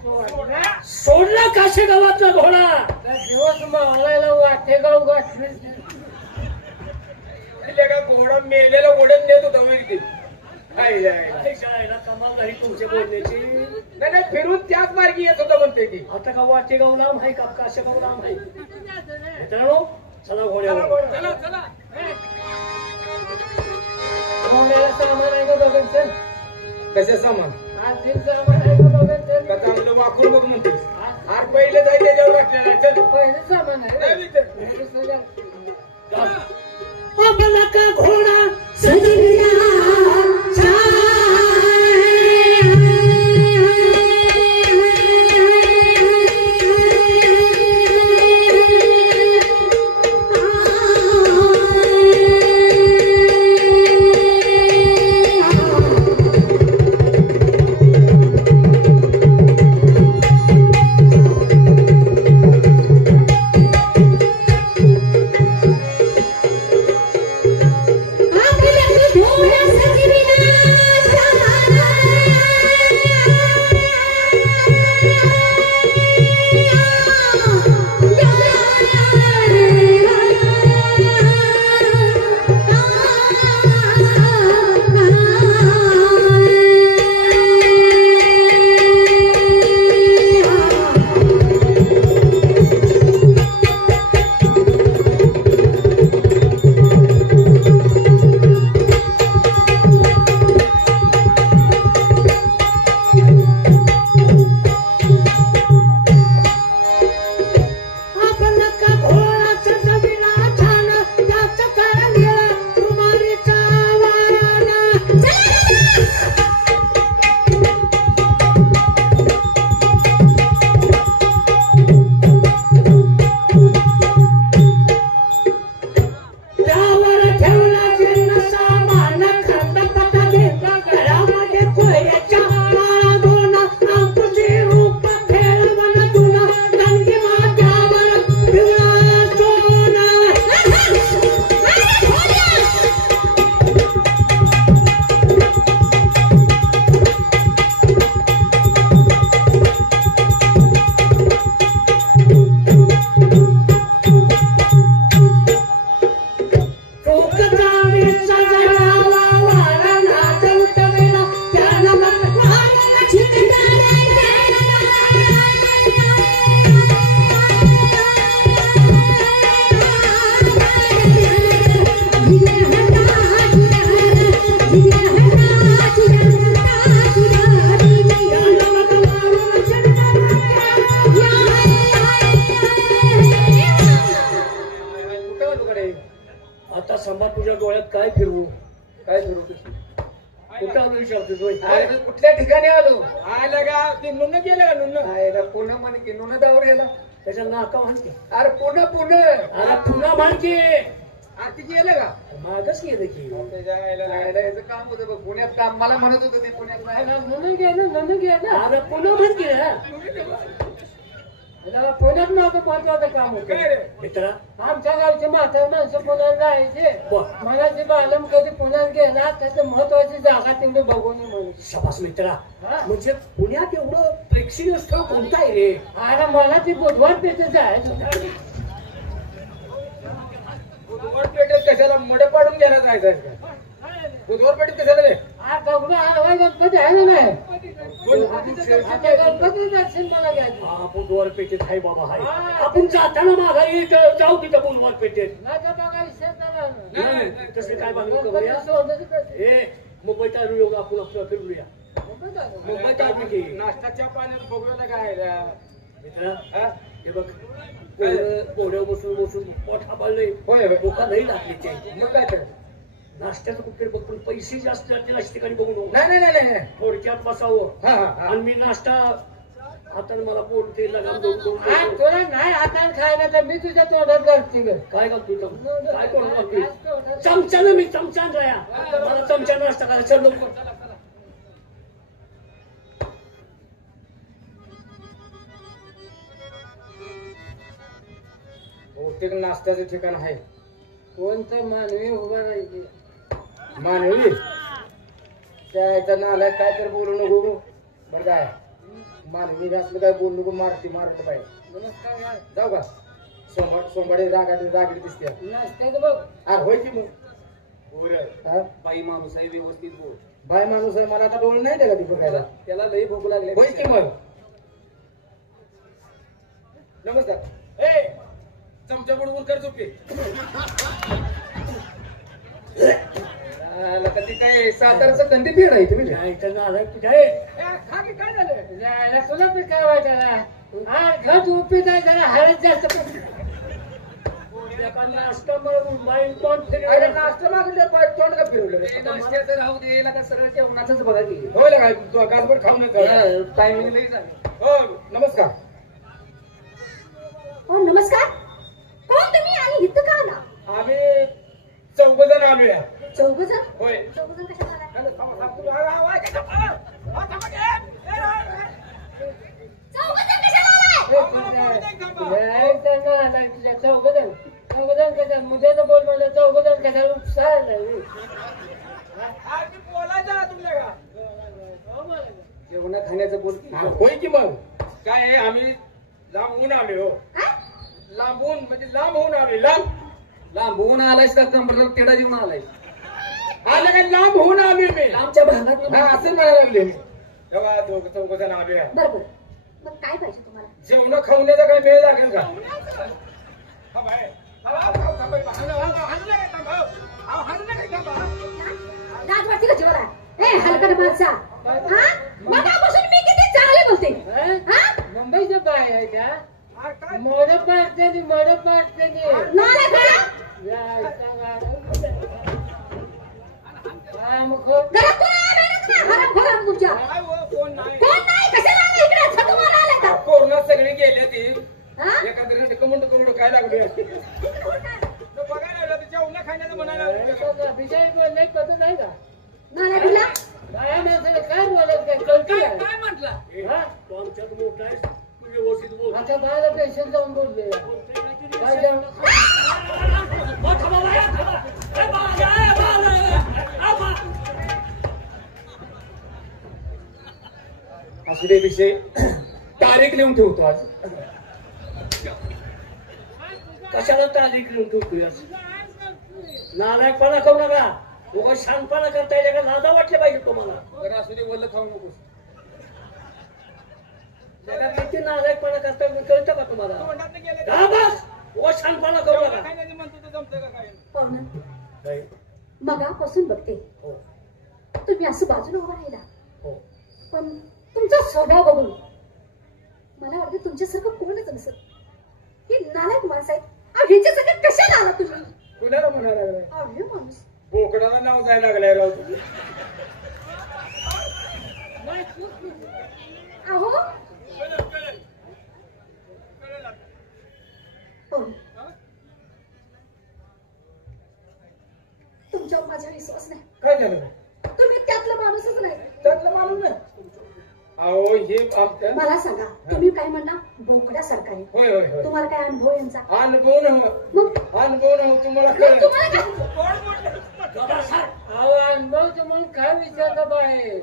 सोडला काशे गावातला घोडा दिवस मावळायला वाटेगाव गाठले का घोडा मेलेला ओढत नेत होता वैरती कमाल नाही तुमचे बोलण्याची नाही फिरून त्याच मार्गी येत होता म्हणते ती आता का वाटेगाव लांब आहे का काशेगाव लांब आहे मित्रांनो चला घोड्यावर चला चला मावळ्याला सामान आहे का दोघांचं कसे सामान आज सामान आहे का दोघांचं का चांगलं वाकून बघ म्हणते आर पहिले जाय त्याच्यावर वाटलेला चल पहिले सामान आहे नाही विचार. आपला का घोडा सजविला आता संभात तुझ्या डोळ्यात काय फिरवू कुठं आलो विचारतोय कुठल्या ठिकाणी आलो आलं का ते नुन गेलं का नुन पुन्हा म्हणे की नुन दावर गेला त्याच्या नाका म्हणते अरे पुन्हा अरे पुन्हा म्हणते आती गेलं का मागच गेलं की याचं काम होतं बघ पुण्यात काम मला म्हणत होतं ते पुण्यात नाही नन गेलं अरे पुन्हा म्हणते ना पुण्यात माझं महत्वाचं काम होतं काय रे मित्रा आमच्या गावचे म्हातारे माणसं पुण्यात जायचे बरं. मला ते बालम कधी पुण्यात गेला त्याचं महत्वाची जागा तुम्ही बघून ये म्हणून शबास मित्रा हा? म्हणजे पुण्यात एवढं प्रेक्षणीय स्थळ कोणतं आहे रे अरे मला ती बुधवार पेठेत जायचं बुधवार पेठेत कशाला मड पाडून घ्यायला जायचं बुधवार पेठेत कशाला रे गणपती आहे ना नाही आता गणपती दर्शन मला घ्यायचं आपण बुधवार पेठेत आहे बाबा आहे आपण जाताना माघारी जाऊ तिथं बुधवार पेठेत नाही तर बघा विषय झाला. नाही तसं काय बांधून गणपती करूया सोन्याचं पेठ. हे मुंबईत योग आपण आपलं फिरूया मुंबईत आलो. मुंबईत आम्ही की नाश्ताच्या पाण्यात बघूया काय मित्रा हा? हे बघ पोड्यावर बसून पोट हाबाळले होय डोका नाही लागली ते मग काय तर नाश्त्याचं कुठे बघ पण पैसे जास्त लागतील अशा ठिकाणी बघू नको नाही थोडक्यात बसावं हा हा आणि मी नाश्ता हाताने मला बोलते लगाम दोन हा, तुला नाही हाताने खायला तर मी तुझ्या तोंडात घालते ग. काय घालतोय काय कोण घालतोय चमच्यानं मी चमच्यान राया मला चमचा नाश्ता करायचा लोक बहुतेक नाश्त्याचं ठिकाण आहे कोणतं मानवी उभा राहिली मानवी त्या नाला काय तर बोलू नको बरं काय मानवी असलं काय बोलू नको मारती मारत पाहिजे नमस्कार घाल. जाऊ का सोमवारी रागाडी दिसते नसते बघ. अरे होय की मग हा? बाई माणूस आहे व्यवस्थित बोल. बाय माणूस आहे मला आता डोळे नाही द्या ती बघायला त्याला लई भूक लागली. होय की मग नमस्कार ए चमचा बुडवून कर चुकी ती काय सातारचं कंदी पेड आहे तुम्ही काय त्यांना आलाय कुठे काय झालं? जायला तुला बी काय वाटायला? हा, घट उपीत आहे जरा हळद जास्त पडली. नाश्ता म्हणून बाई कोण अरे नाश्ता मागले तोंड का फिरवलं रे? नाश्त्याचं राहू दे का सरळ जेवणाचंच बघा की. होय ना काय तू गाजभर खाऊ नये टायमिंग लई झालं. हो नमस्कार हो नमस्कार. कोण तुम्ही आणि इथं का आला? आम्ही 14 जण आलोया चौघजण? होय चौघजण कशाला आला? चौघजण कशाला आलाय? चौघजण कशा मुद्द्याचं बोल म्हणलं चौघजण कशाला उत्साह नाही. जेवणा खाण्याचं बोल की. होय की मग काय आहे आम्ही लांबून आलो हा? लांबून म्हणजे लांब होऊन आलोय लांबून आलायस का कमरला तेडा देऊन आलायस? आलं काय लांब होऊन आलोय मी लांबच्या भागात हा असं म्हणायला लागले तेव्हा 14 जण आलोया बरं बरं. मग काय पाहिजे तुम्हाला? जेवण खावण्याचा काय मेळ लागेल का राजवाची का जेवढा? ए हलकट माणसा. हा? मगापासून मी किती चांगले बोलते. हा? मुंबईच्या बाय आहे का? मोड पाडते नाला का? घरात कोण आलं नाही ना? घरात खोला तुमच्या. कोण नाही? कशाला आलं इकडे? छत मारायला आलं का? कोरोना सगळी गेले ती हा? एखाद्या कमंड कमंड काय लागले इकडे कोण आहे? बघायला जेवण खाण्याचं म्हणायला विजय बोलणे पद्धत नाही का? नाला भिला? बाया माणसाला काय बोलत काय कळती आहे? काय म्हटलं? हा? तू आमच्यात मोठा आहेस, तू व्यवस्थित बोल. आता बाळा पेशंट जाऊन बोलले काय जेवण असू दे विषय तारीख लिहून ठेवतो आज कशाला तारीख लिहून ठेवतोय? नालायकपणा करू नका. उगा शानपणा करता येईल का? लाजा वाटले पाहिजे तुम्हाला. बरं असू दे वल्ल खाऊ नकोस जगात किती नालायकपणा करता मी कळतं का तुम्हाला? हा बस. उगा शानपणा करू नका. पाहुणं, मगापासून बघते हो तुम्ही असं बाजूला उभा राहिला, हो. पण तुमचा स्वभाव बघून मला वाटतं तुमच्यासारखं कोणच नसत. ही नालायक माणसं आहेत. अहो, ह्याच्यासारखं कशाला आला तुम्ही? कुणाला म्हणायला लागलाय अहो, हे माणूस बोकडाला नाव जायला लागलाय राव तुझं अहो पाहुणे, तुमच्यावर माझा विश्वास नाही. काय झालं तुम्ही त्यातला माणूसच नाही. त्यातलं माणूस नाही अहो हे आमच्या मला सांगा, तुम्ही काय म्हणला बोकड्यासारखा आहे? होय होय होय तुम्हाला काय अनुभव यांचा? अनुभव न मग तुम्हाला मग कळलं तुम्हाला काय? अहो अनुभव म्हणून काय विचारलं बाय?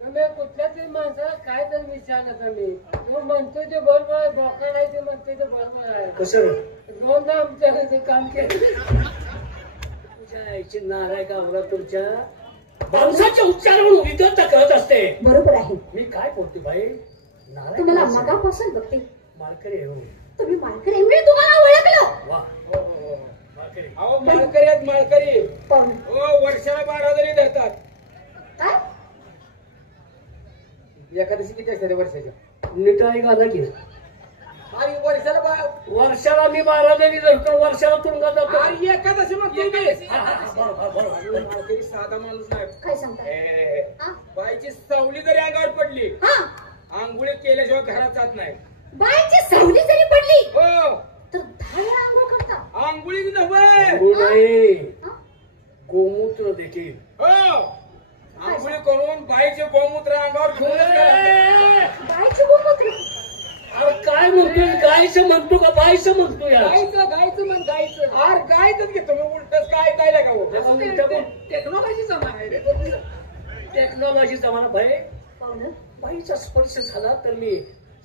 तुम्ही कुठल्या तरी माणसाला काय तर विचारलं तुम्ही? तो म्हणतोय ते बरोबर आहे, डॉक्टर आहे ते म्हणतोय ते बरोबर आहे. कसं दोनदा आमच्या ते काम केलं. तुझ्या याची नालायकावर तुमच्या माणसाच्या उच्चारावर विगत कळत असते. बरोबर आहे. मी काय बोलते भाई? नालायक तुम्हाला माणसं. मगापासून बघते. मारकरी आहे हो. तुम्ही मालकरी, मी तुम्हाला ओळखलं. वा हो, हो, हो. मारकरी. अहो मालकरी आहेत मालकरी पाहुणे, हो वर्षाला 12 जरी धरतात काय? एखाद्याशी किती असतात वर्षाच्या नीट आहे का ना की आणि वर्षाला वर्षाला मी 12 जणी धरतो. वर्षाला तुरुंगात जातो. अरे एकादशी म्हणतो हा, हा, हा, बरोबर. मालकरी साधा माणूस नाही काय सांगताय? ए, हा? बाईची सावली जरी अंगावर पडली हा? आंघोळी केल्याशिवाय घरात जात नाही बाईची सावली जरी पडली हो तर 10 वेळा आंघोळ करता. आंघोळी नव्हे गुण आहे. हा? गोमूत्र देखील. हो आंघोळी करून बाईचे गोमूत्र अंगावर घेऊनच घरात. बाईची गोमूत्र? अरे काय म्हणतोय? गायचं म्हणतो का बायचं म्हणतो यार? गायचं म्हण गायचं अरे गायचंच घेतो मी उलटच काय गायला का हो? टेक्नॉलॉजी जमाना भाई. पाहुणं बाईचा स्पर्श झाला तर मी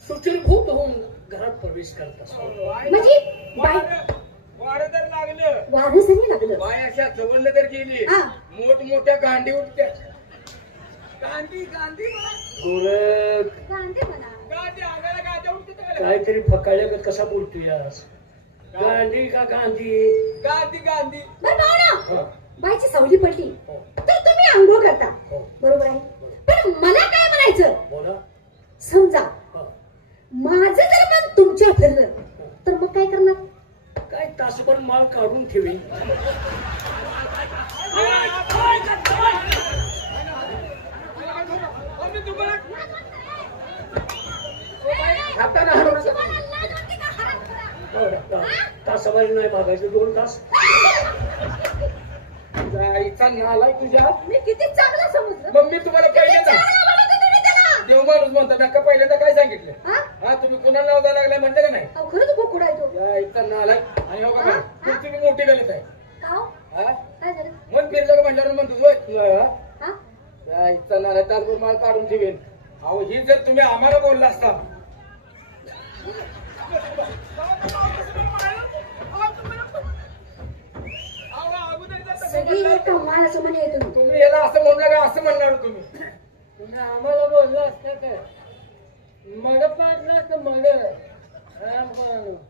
सुचिरभूत होऊन घरात प्रवेश करत असतो. म्हणजे बाई वारं जर लागलं वारं जरी लागलं बाय अशा जवळलं तर गेली हा. मोठमोठ्या गांडी उठत्या. गांधी गांधी गोरख गांधी म्हणा गांधी अंगाला गांजा उठते काहीतरी फकाळ्यागत कसा बोलतोय आज? गांधी का गांधी? गांधी गांधी बरं पाहुणं हा. बाईची सावली पडली हो. तर तुम्ही आंघोळ करता हो. बरोबर आहे पण मला काय म्हणायचं बोला. समजा हा. माझं जर मन तुमच्या फिरलं तर मग काय करणार काय तासभर माल काढून ठेवी. हाताने हलवून तासाभर नाही मागायचे 2 तास. जायचा नालाय तुझ्या. मी किती चांगलं समजलं मग मी तुम्हाला पहिल्यांदा चांगलं म्हणत होते मी त्याला. देव माणूस म्हणता नका पहिल्यांदा काय सांगितलं? हा? हा तुम्ही कुणाला नाव द्यायला लागलाय म्हणते का नाही? अहो, खरंच बोकुड आहे तो जायचा नालाय. आणि हो बघा तुमची बी मोठी गलत आहे. काव? हा काय झालं मन फिरलं का म्हटल्यावर म्हणतो होय. हा? जायचा नालाय तासभर माल काढून ठेवेल. अहो ही जर तुम्ही आम्हाला बोलला असता सगळी एक माणसं म्हणे तुम्ही तुम्ही याला असं म्हणू नका असं म्हणणार तुम्ही. तुम्ही आम्हाला बोललं असतं काय मड पाडलं असतं मड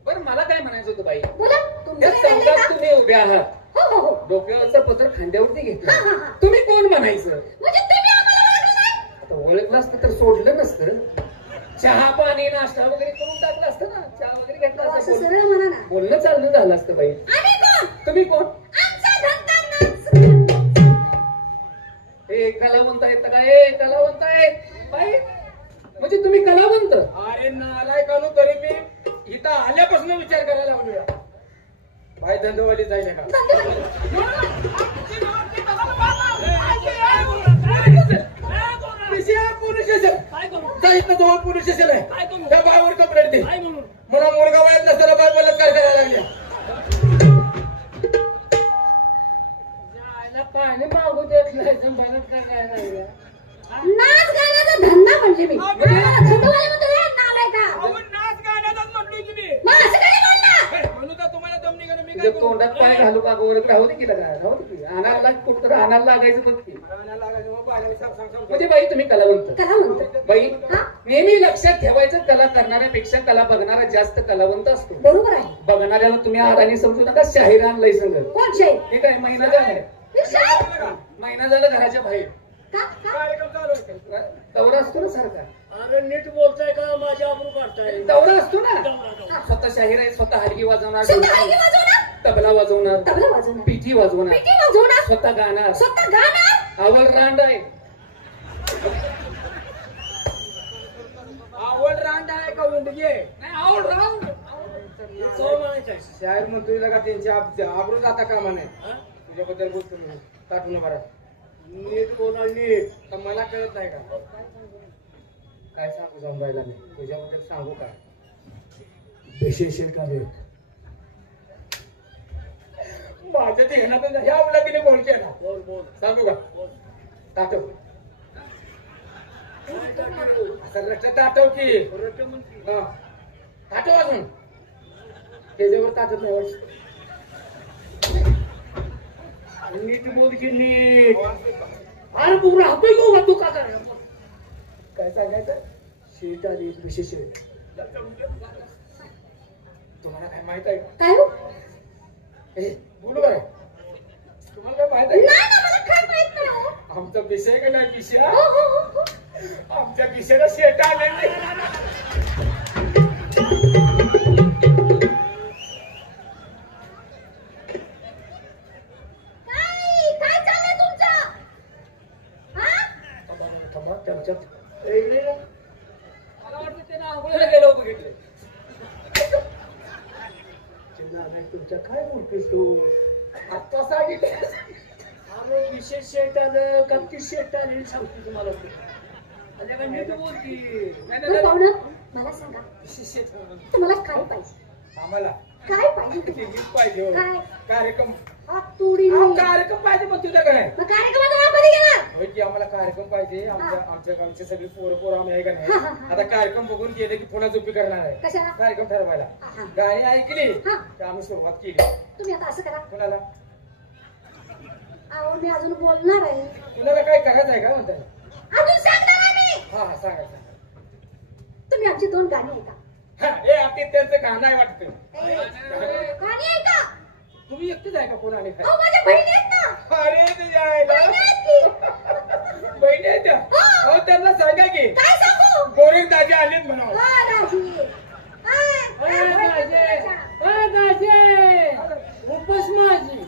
बरं मला काय म्हणायचं होतं बाई? बोला तुमचं या काय झालंय चौकात का? तुम्ही उभे आहात हो हो हो डोक्यावरचं पत्र खांद्यावरती हा, घेतलं हा, हा. तुम्ही कोण म्हणायचं? म्हणजे तुम्ही आम्हाला ओळखलं नाही? आता ओळखलं असतं तर सोडलं नसतं. चहा पाणी नाश्ता वगैरे करून टाकलं असतं ना. चहा वगैरे घेतला अहो, असतं. असं सरळ म्हणा ना बोलणं चालणं झालं असतं बाई. आम्ही कोण तुम्ही कोण? आमचा धंदा नाच. हे कलावंत आहेत का? हे कलावंत आहेत बाई म्हणजे तुम्ही कलावंत? अरे नालाय कानू तरी मी इथं आल्यापासून विचार करायला लागलो. बाई धंदोवाली जाईल का? पोलीस स्टेशन काय करू? जायचं जवळ पोलीस स्टेशन आहे. काय करू? त्या बाईवर कंप्लेंट दे. काय म्हणून? मला मोरगाव वयात नसताना बाय बलात्कार करायला लागल्या. जायला पाणी मागू देत नाही संभाळत काय काय लागल्या नाच गाण्याचा धंदा म्हणले मी मला धंदावाले म्हणतो हे नालायका. नाच गाण्यातच म्हटलोय तुम्ही. मग असं काय बोलला म्हणून तर तुम्हाला दम निघालं. मी तुझ्या तोंडात पाय घालू का गोवर राहू दे की लगा राहू दे की आणायला कुठं तर आणायला लागायचं बघ की. म्हणजे बाई तुम्ही कलावंत कला म्हणतो बाई हा? नेहमी लक्षात ठेवायचं कला करणाऱ्यापेक्षा कला बघणारा जास्त कलावंत असतो. बरोबर आहे बघणाऱ्याला तुम्ही आडाणी समजू नका. शाहीर आणलंय संग कोण शाहीर हे काय महिना झालाय मी शाहीर महिना झाला घराच्या बाहेर का का कार्यक्रम चालू आहे. दौरा असतो ना सारखा. अरे नीट बोलताय का? माझ्या आबरू काढताय. दौरा असतो ना. दौरा. स्वतः शाहीर आहे. स्वतः हलगी वाजवणार स्वतः हलगी वाजवणार तबला वाजवणार तबला वाजवणार पिठी वाजवणार पेटी वाजवणार स्वतः गाणार स्वतः गाणार आवड रांड आहे. आवड रांड आहे का उंडगी आहे? नाही आवड रांड कोण म्हणायचंय? शाहीर म्हणतोय का त्यांची आबरू जाता कामा नाही. हा? तुझ्याबद्दल बोलतो मी ताटून बरा. नीट बोला नीट. तर मला कळत नाही का काय सांगू जमवायला मी तुझ्याबद्दल सांगू का? बेशेशीर का रे? माझ्या ध्यानातच ह्या उलटीने बोल केला. बोल बोल सांगू का? बोल. ताटव काय टाकलं? असं लक्षात ताटव की रट्टे म्हणते. हा. ताटव अजून त्याच्यावर ताटत नाही वाटत. नीट बोल की नीट. अरे तू राहतोय का उभा? तू का काय? काय सांगायचं? शेट आली विशेष. तुम्हाला काय माहित आहे का? काय हो ए, बोलू बरं तुम्हाला काय माहित आहे? नाही ना मला काय माहित नाही हो. आमचा विषय का नाही विषय हो, हो, हो, हो. आमच्या विषयाला शेट आले नाही. काय चाललंय तुमचं हा थांबा त्यांच्यात ए, इकडे ये. मला वाटतं त्यानं आंघोळीला गेलो बघितलं. चिन्ह नाही तुमच्या. काय बोलतोस तू? आता सांगितलं. अरे विशेष शेट आलं का ती शेट आली सांगतो तुम्हाला. अरे का नीट बोल की. बरं पाहुणं मला सांगा तुम्हाला काय पाहिजे आम्हाला काय पाहिजे तुम्हाला? तिकीट पाहिजे हो. काय कार्यक्रम हात तुडी अहो, कार्यक्रम पाहिजे पण तुझ्याकडे मग कार्यक्रमात आपण कधी घेणार होय की आम्हाला कार्यक्रम पाहिजे आमच्या गावचे सगळे पोरं आम्ही आहे का हा, हा, नाही हा. आता कार्यक्रम बघून गेले की पुन्हा झोपी करणार आहे कशाला कार्यक्रम ठरवायला हा. गाणी ऐकली हा. तर आम्ही सुरुवात केली तुम्ही आता असं करा कुणाला अहो मी अजून बोलणार आहे कुणाला काय करायचं आहे का म्हणताय अजून सांगणार आहे मी. हा हा सांगा सांगा तुम्ही आमची 2 गाणी ऐका हा, ए आपली त्यांचं गाणं आहे वाटतं गाणी ऐका तुम्ही एकटेच आहे का कोण आणि काय अहो माझ्या बहिणी आहेत ना अरे तुझ्या आईला बहिणी आहेत की. बहिणी आहेत त्या हा. हो त्यांना सांगा की काय सांगू गोरेक दाजी आलेत म्हणा हा, दाजी. हाय, अरे दाजे, हाय, अरे दाजे, उपस माझी.